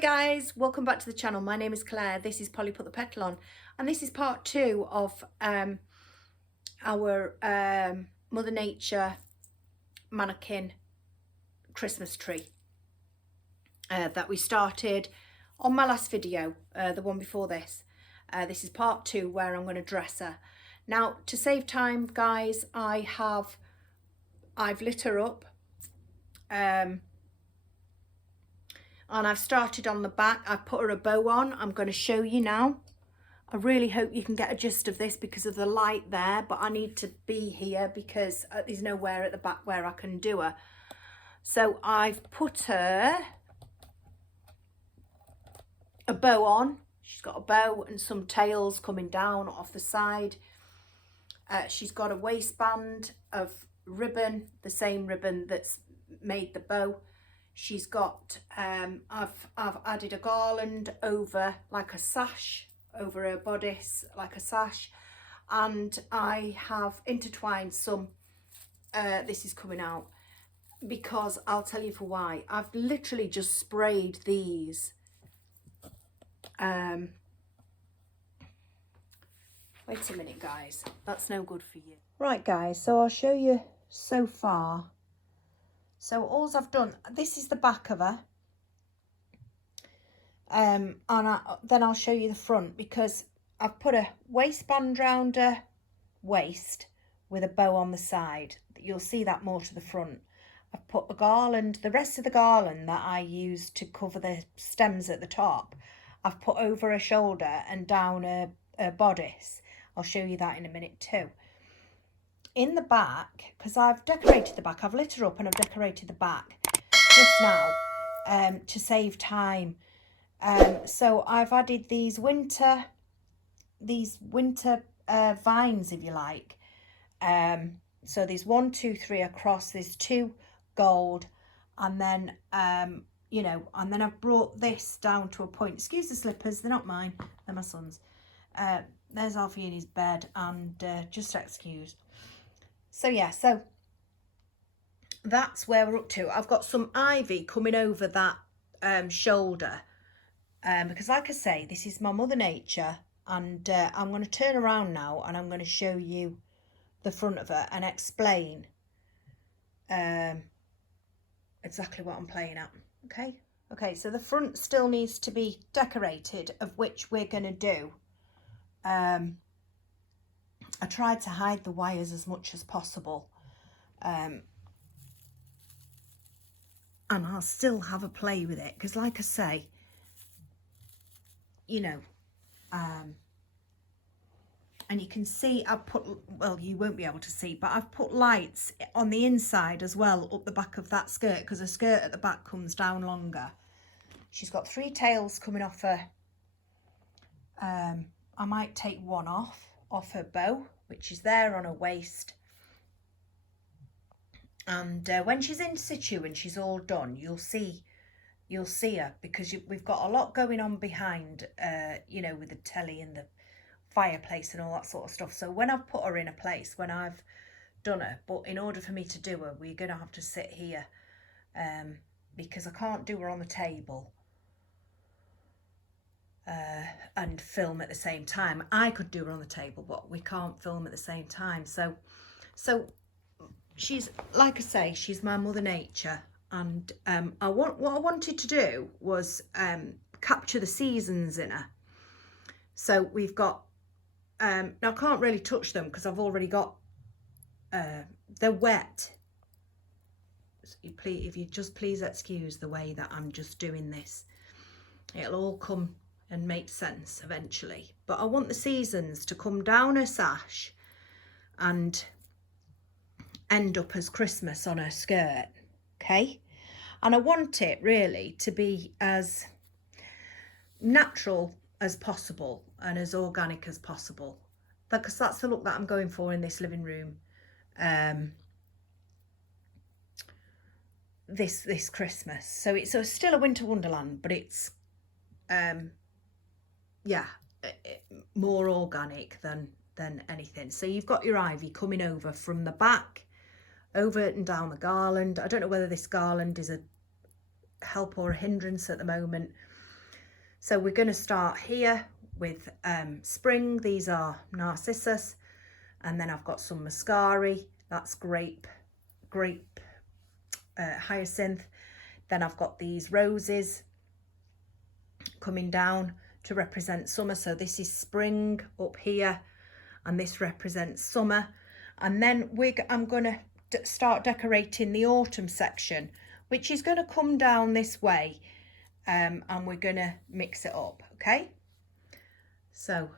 guys, welcome back to the channel. My name is Claire. This is Polly Put the Petal On, and this is part 2 of our Mother Nature mannequin Christmas tree that we started on my last video, the one before this. This is part 2 where I'm going to dress her. Now, to save time, guys, I've lit her up. And I've started on the back. I've put her a bow on. I'm going to show you now. I really hope you can get a gist of this because of the light there, but I need to be here because there's nowhere at the back where I can do her. So I've put her a bow on. She's got a bow and some tails coming down off the side. She's got a waistband of ribbon, the same ribbon that's made the bow. She's got, I've added a garland over like a sash, over her bodice like a sash, and I have intertwined some, this is coming out, because I'll tell you for why. I've literally just sprayed these, wait a minute guys, that's no good for you. Right guys, so I'll show you so far. So all I've done, this is the back of her, and then I'll show you the front, because I've put a waistband round her waist with a bow on the side. You'll see that more to the front. I've put a garland, the rest of the garland that I used to cover the stems at the top, I've put over her shoulder and down her bodice. I'll show you that in a minute too. In the back, because I've decorated the back, I've lit her up and I've decorated the back just now to save time. So I've added these winter vines, if you like. So there's 1, 2, 3 across. There's 2 gold, and then you know, and then I've brought this down to a point. Excuse the slippers, they're not mine, they're my son's. There's Alfie in his bed, and just excuse. So yeah, so that's where we're up to. I've got some ivy coming over that shoulder, because like I say, this is my Mother Nature, and I'm going to turn around now and I'm going to show you the front of her and explain exactly what I'm playing at. Okay, so the front still needs to be decorated, of which we're going to do. I tried to hide the wires as much as possible, and I'll still have a play with it, because like I say, you know, and you can see I've put, well, you won't be able to see, but I've put lights on the inside as well up the back of that skirt, because the skirt at the back comes down longer. She's got 3 tails coming off her. I might take one off her bow, which is there on her waist, and when she's in situ and she's all done, you'll see her, because we've got a lot going on behind, you know, with the telly and the fireplace and all that sort of stuff. So when I've put her in a place, when I've done her, but in order for me to do her, we're gonna have to sit here, because I can't do her on the table and film at the same time. I could do her on the table, but we can't film at the same time. So she's, like I say, she's my Mother Nature, and what I wanted to do was capture the seasons in her. So we've got now I can't really touch them because I've already got they're wet. So if you just please excuse the way that I'm just doing this, it'll all come and make sense eventually. But I want the seasons to come down her sash and end up as Christmas on her skirt, okay? And I want it really to be as natural as possible and as organic as possible, because that's the look that I'm going for in this living room this Christmas. So it's still a winter wonderland, but it's yeah, more organic than anything. So you've got your ivy coming over from the back, over and down the garland. I don't know whether this garland is a help or a hindrance at the moment. So we're going to start here with spring. These are narcissus, and then I've got some mascari, that's grape hyacinth. Then I've got these roses coming down to represent summer. So this is spring up here, and this represents summer. And then I'm going to start decorating the autumn section, which is going to come down this way, and we're going to mix it up, okay? So,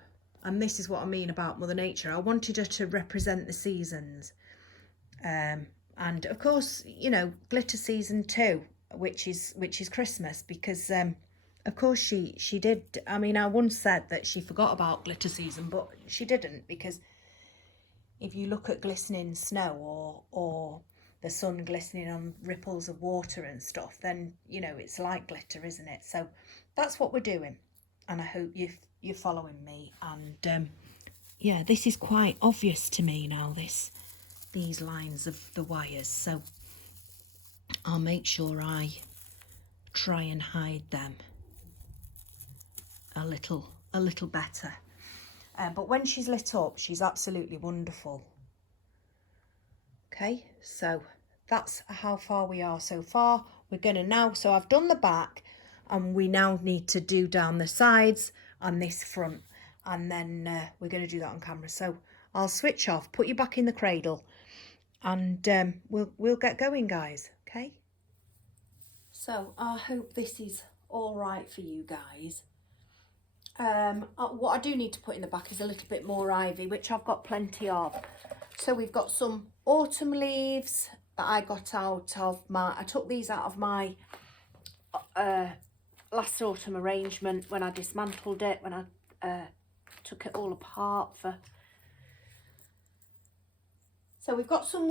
and this is what I mean about Mother Nature. I wanted her to represent the seasons, and of course, you know, glitter season too, which is Christmas, because of course she did. I mean, I once said that she forgot about glitter season, but she didn't, because if you look at glistening snow or the sun glistening on ripples of water and stuff, then, you know, it's like glitter, isn't it? So that's what we're doing, and I hope you're following me. And yeah, this is quite obvious to me now, these lines of the wires, so I'll make sure I try and hide them a little better. But when she's lit up, she's absolutely wonderful. Okay, so that's how far we are so far. We're going to now, so I've done the back, and we now need to do down the sides and this front, and then we're going to do that on camera. So I'll switch off, put you back in the cradle, and we'll get going, guys. Okay, so I hope this is all right for you guys. What I do need to put in the back is a little bit more ivy, which I've got plenty of. So we've got some autumn leaves that I got out of I took these out of my last autumn arrangement when I dismantled it, when I took it all apart for. So we've got some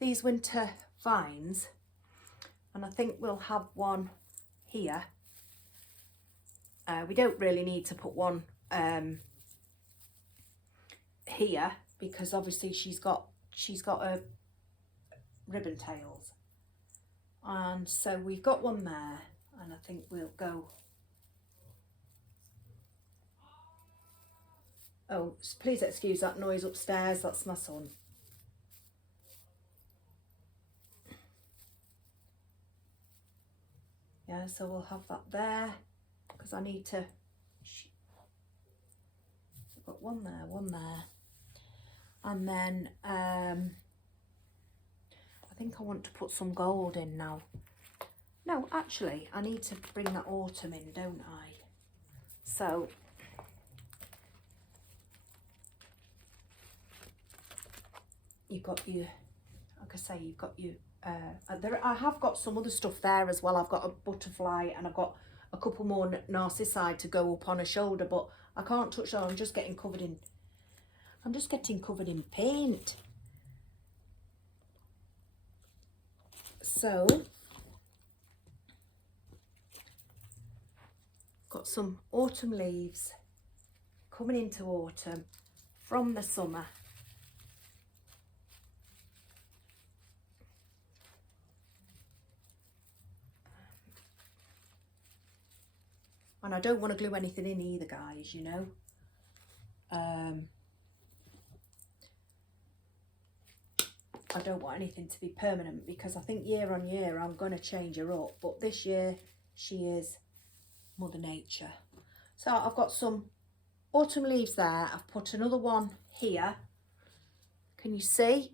these winter vines, and I think we'll have one here. We don't really need to put one here, because obviously she's got a ribbon tails, and so we've got one there, and I think we'll go. Oh, please excuse that noise upstairs, that's my son. Yeah, so we'll have that there, because I need to. I've got one there, and then I think I want to put some gold in now. No, actually, I need to bring that autumn in, don't I? So you've got your, like I say, you've got your I have got some other stuff there as well. I've got a butterfly, and I've got a couple more narcissi to go up on a shoulder, but I can't touch that. I'm just getting covered in paint. So got some autumn leaves coming into autumn from the summer. And I don't want to glue anything in either, guys, you know. I don't want anything to be permanent, because I think year on year I'm going to change her up. But this year she is Mother Nature. So I've got some autumn leaves there. I've put another one here. Can you see?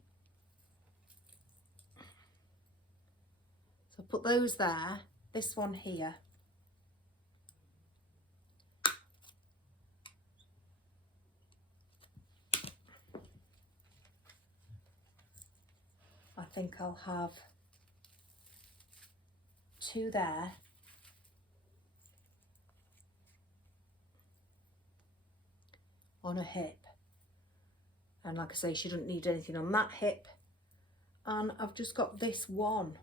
So put those there. This one here. I think I'll have two there. On a hip. And like I say, she doesn't need anything on that hip. And I've just got this one.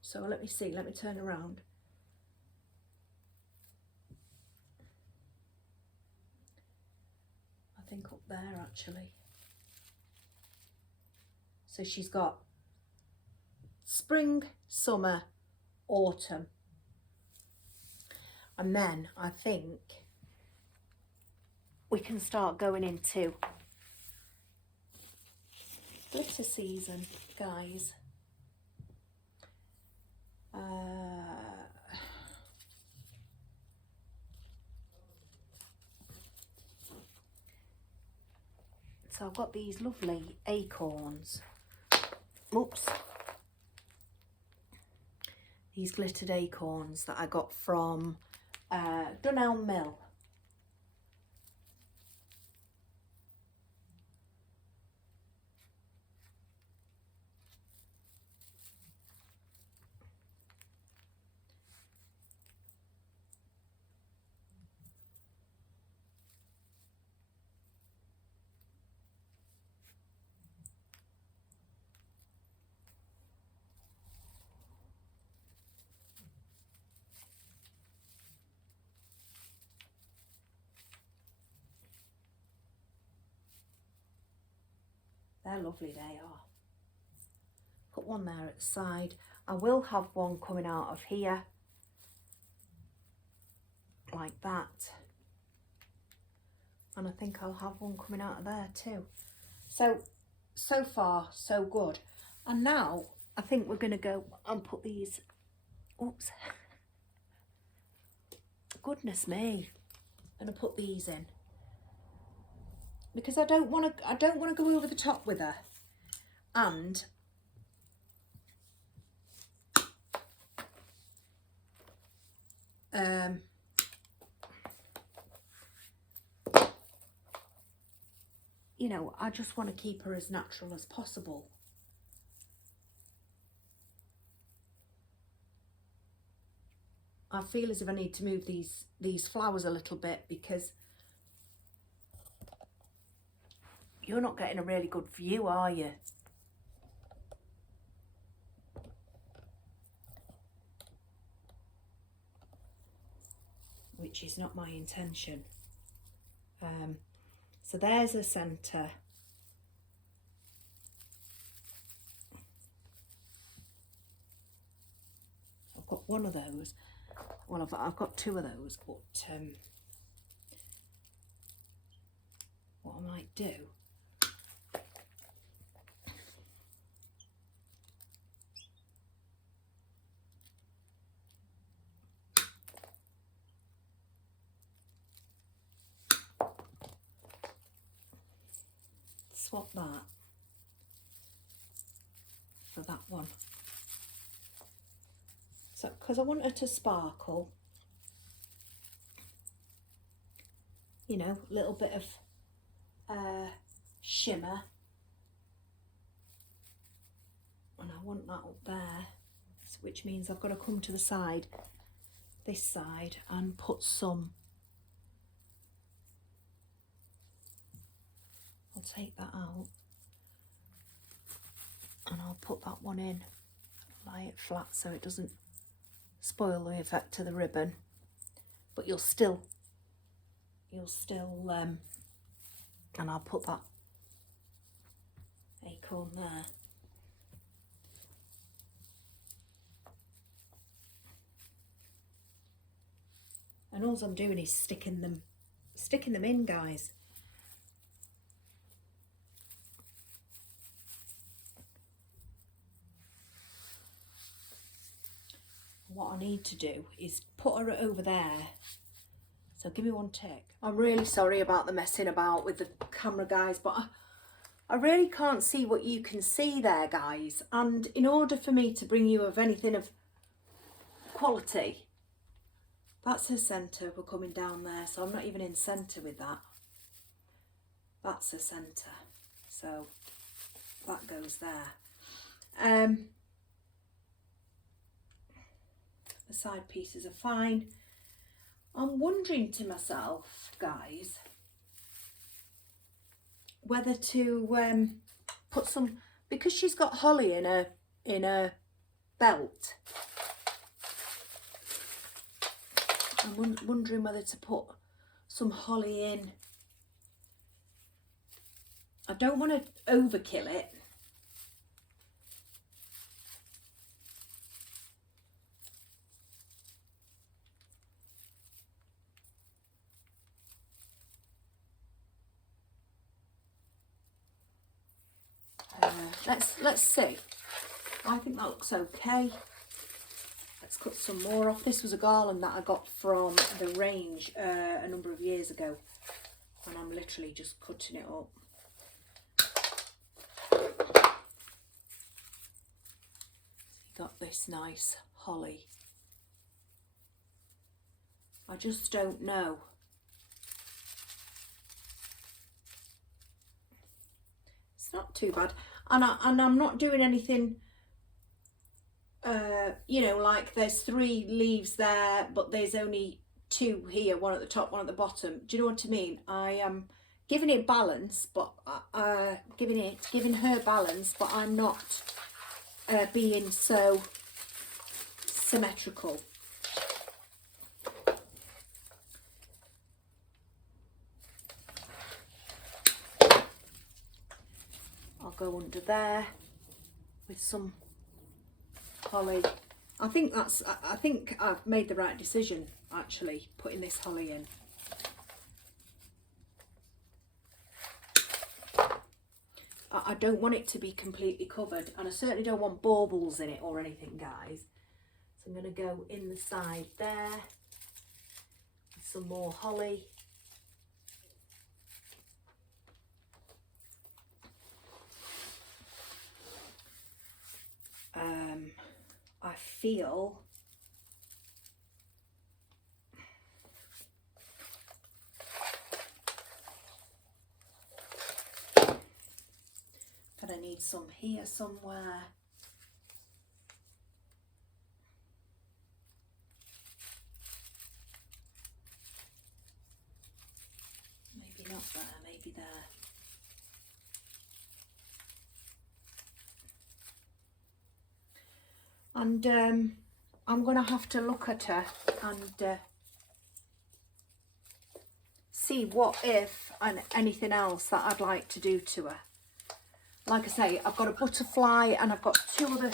So let me see, let me turn around. I think up there actually. So she's got spring, summer, autumn. And then I think we can start going into glitter season, guys. So I've got these lovely acorns. Oops. These glittered acorns that I got from Dunelm Mill. They're lovely, they are. Put one there at the side. I will have one coming out of here, like that. And I think I'll have one coming out of there too. So far, so good. And now I think we're going to go and put these, oops, goodness me, I'm going to put these in. Because I don't want to go over the top with her. And you know, I just want to keep her as natural as possible. I feel as if I need to move these flowers a little bit because you're not getting a really good view, are you? Which is not my intention. So there's a centre. I've got one of those. Well, I've got two of those, but what I might do, swap that for that one. So, because I want her to sparkle, you know, a little bit of shimmer. And I want that up there, which means I've got to come to the side, this side, and put some. I'll take that out and I'll put that one in, lie it flat so it doesn't spoil the effect of the ribbon, but you'll still and I'll put that acorn there. And all I'm doing is sticking them in, guys. What I need to do is put her over there. So give me one tick. I'm really sorry about the messing about with the camera, guys, but I really can't see what you can see there, guys. And in order for me to bring you of anything of quality, that's her centre. We're coming down there, so I'm not even in centre with that. That's her centre. So that goes there. The side pieces are fine. I'm wondering to myself, guys, whether to put some, because she's got holly in her belt. I'm wondering whether to put some holly in. I don't want to overkill it. let's see. I think that looks okay. Let's cut some more off. This was a garland that I got from the range a number of years ago, and I'm literally just cutting it up. Got this nice holly. I just don't know. It's not too bad, and I'm not doing anything. You know, like there's 3 leaves there, but there's only 2 here, one at the top, one at the bottom. Do you know what I mean? I am giving it balance, but giving her balance, but I'm not being so symmetrical. I'll go under there with some holly. I think I've made the right decision, actually, putting this holly in. I don't want it to be completely covered, and I certainly don't want baubles in it or anything, guys. So I'm going to go in the side there with some more holly. I feel that I need some here somewhere. Maybe not there, maybe there. And I'm going to have to look at her and see what if and anything else that I'd like to do to her. Like I say, I've got a butterfly and I've got 2 other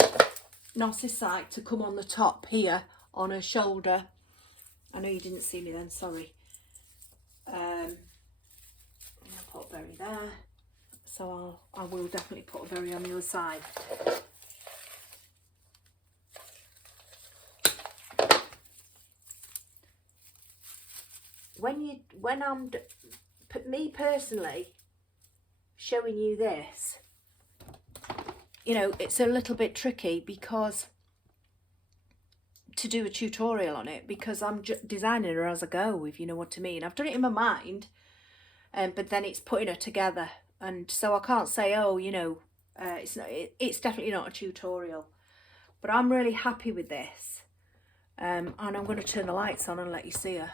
narcissi to come on the top here on her shoulder. I know you didn't see me then, sorry. I'll put a berry there. So I will definitely put a berry on the other side. When I'm me personally showing you this, you know, it's a little bit tricky because to do a tutorial on it, because I'm designing her as I go, if you know what I mean. I've done it in my mind, but then it's putting her together, and so I can't say, oh, you know, it's definitely not a tutorial. But I'm really happy with this, and I'm going to turn the lights on and let you see her.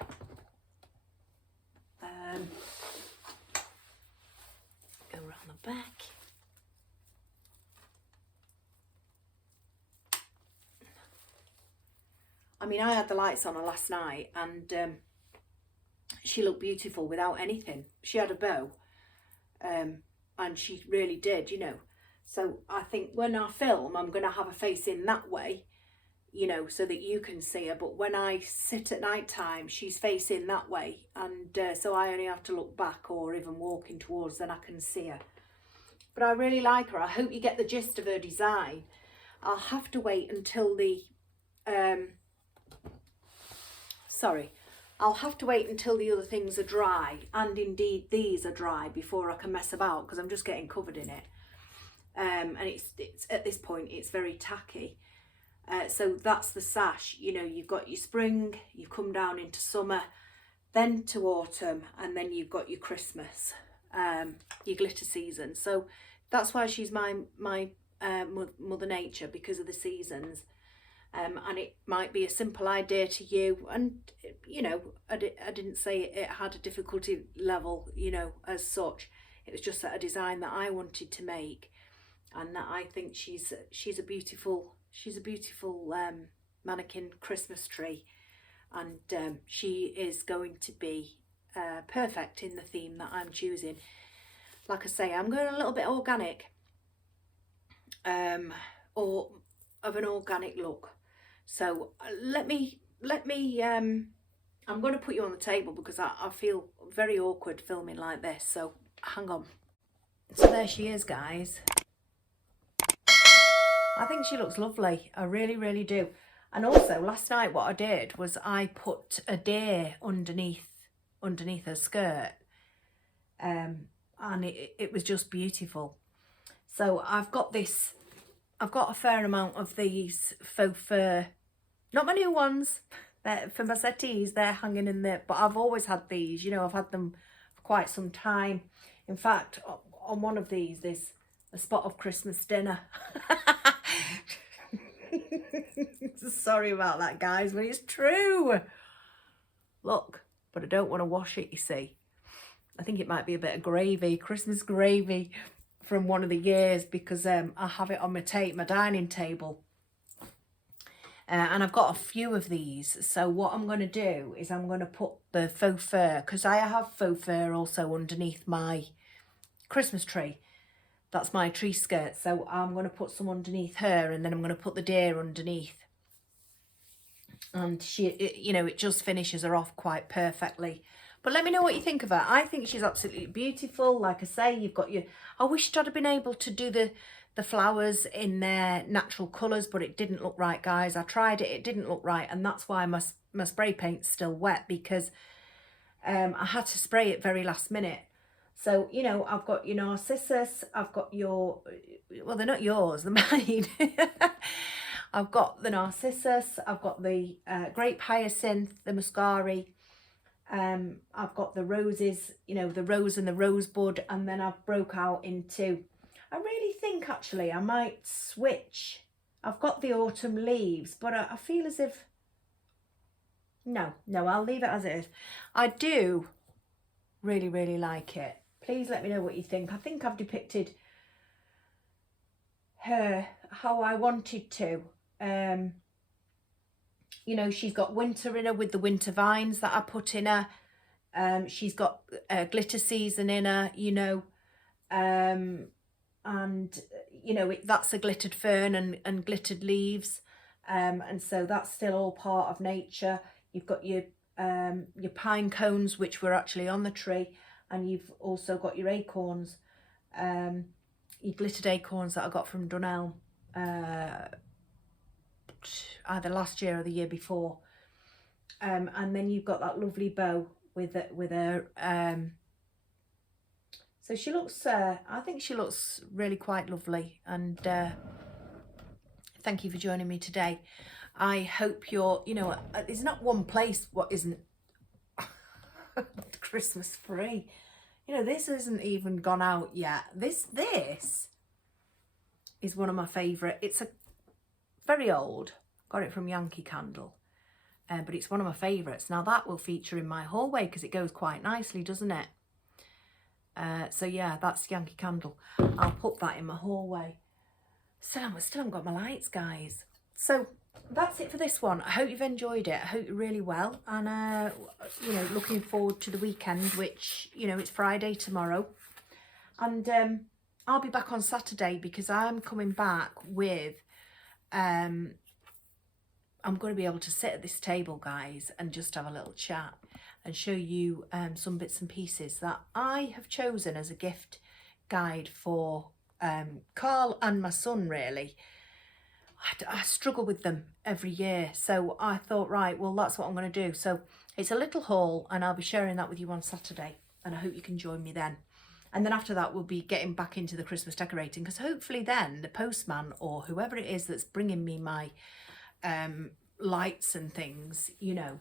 Go around the back. I mean, I had the lights on her last night, and she looked beautiful without anything. She had a bow, and she really did, you know. So I think when I film, I'm going to have her face in that way, you know, so that you can see her. But when I sit at night time, she's facing that way, and so I only have to look back or even walking towards, then I can see her. But I really like her. I hope you get the gist of her design. I'll have to wait until the I'll have to wait until the other things are dry, and indeed these are dry, before I can mess about, because I'm just getting covered in it. And it's at this point it's very tacky. So that's the sash. You know, you've got your spring, you come down into summer, then to autumn, and then you've got your Christmas, your glitter season. So that's why she's my Mother Nature, because of the seasons. And it might be a simple idea to you, and you know, I didn't say it had a difficulty level, you know, as such. It was just that a design that I wanted to make, and that I think she's a beautiful mannequin Christmas tree, and she is going to be perfect in the theme that I'm choosing. Like I say, I'm going a little bit organic, or of an organic look. So let me I'm going to put you on the table, because I feel very awkward filming like this, so hang on. So there she is, guys. I think she looks lovely. I really, really do. And also last night what I did was I put a deer underneath her skirt. And it was just beautiful. So I've got a fair amount of these faux fur, not my new ones, for my settees, they're hanging in there, but I've always had these, you know, I've had them for quite some time. In fact, on one of these, there's a spot of Christmas dinner. Sorry about that, guys, but it's true. Look, but I don't want to wash it, you see. I think it might be a bit of gravy, Christmas gravy from one of the years, because I have it on my dining table. And I've got a few of these. So what I'm going to do is I'm going to put the faux fur, because I have faux fur also underneath my Christmas tree. That's my tree skirt. So I'm going to put some underneath her, and then I'm going to put the deer underneath. And you know, it just finishes her off quite perfectly. But let me know what you think of her. I think she's absolutely beautiful. Like I say, you've got your... I wished I'd have been able to do the flowers in their natural colours, but it didn't look right, guys. I tried it, it didn't look right. And that's why my spray paint's still wet, because I had to spray it very last minute. So, you know, I've got your narcissus, I've got your... Well, they're not yours, they're mine. I've got the narcissus, I've got the grape hyacinth, the muscari. I've got the roses, you know, the rose and the rosebud, and then I've broke out into... I really think actually I might switch. I've got the autumn leaves, but I feel as if... No, I'll leave it as it is. I do really, really like it. Please let me know what you think. I think I've depicted her how I wanted to. You know, she's got winter in her with the winter vines that I put in her. She's got glitter season in her, you know. And, you know, that's a glittered fern and glittered leaves. And so that's still all part of nature. You've got your pine cones, which were actually on the tree. And you've also got your acorns, your glittered acorns that I got from Dunelm. Either last year or the year before. And then you've got that lovely bow with her. So she looks, I think she looks really quite lovely. And thank you for joining me today. I hope you're, you know, there's not one place what isn't Christmas free. You know, this hasn't even gone out yet. This is one of my favourite. It's a very old, got it from Yankee Candle, but it's one of my favourites. Now that will feature in my hallway because it goes quite nicely, doesn't it? So yeah, that's Yankee Candle. I'll put that in my hallway. Still haven't got my lights, guys. So that's it for this one. I hope you've enjoyed it. I hope you're really well, and you know, looking forward to the weekend, which, you know, it's Friday tomorrow, and I'll be back on Saturday because I'm coming back with I'm going to be able to sit at this table, guys, and just have a little chat and show you some bits and pieces that I have chosen as a gift guide for Carl and my son, really. I struggle with them every year, so I thought, right, well, that's what I'm going to do. So it's a little haul, and I'll be sharing that with you on Saturday, and I hope you can join me then. And then after that, we'll be getting back into the Christmas decorating, because hopefully then the postman or whoever it is that's bringing me my lights and things, you know,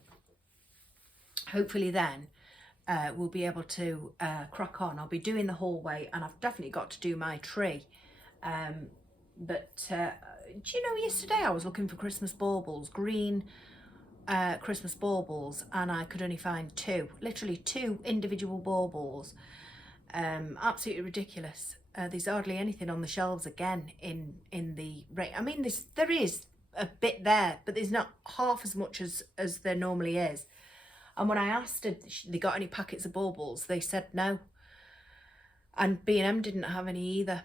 hopefully then we'll be able to crack on. I'll be doing the hallway, and I've definitely got to do my tree. But do you know, yesterday I was looking for Christmas baubles, green Christmas baubles, and I could only find two, literally two individual baubles. Absolutely ridiculous. There's hardly anything on the shelves again in the rate. I mean, there is a bit there, but there's not half as much as there normally is. And when I asked if they got any packets of baubles, they said no. And B&M didn't have any either.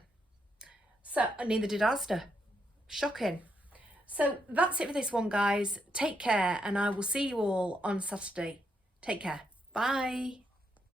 So, and neither did Asda. Shocking. So that's it for this one, guys. Take care, and I will see you all on Saturday. Take care. Bye.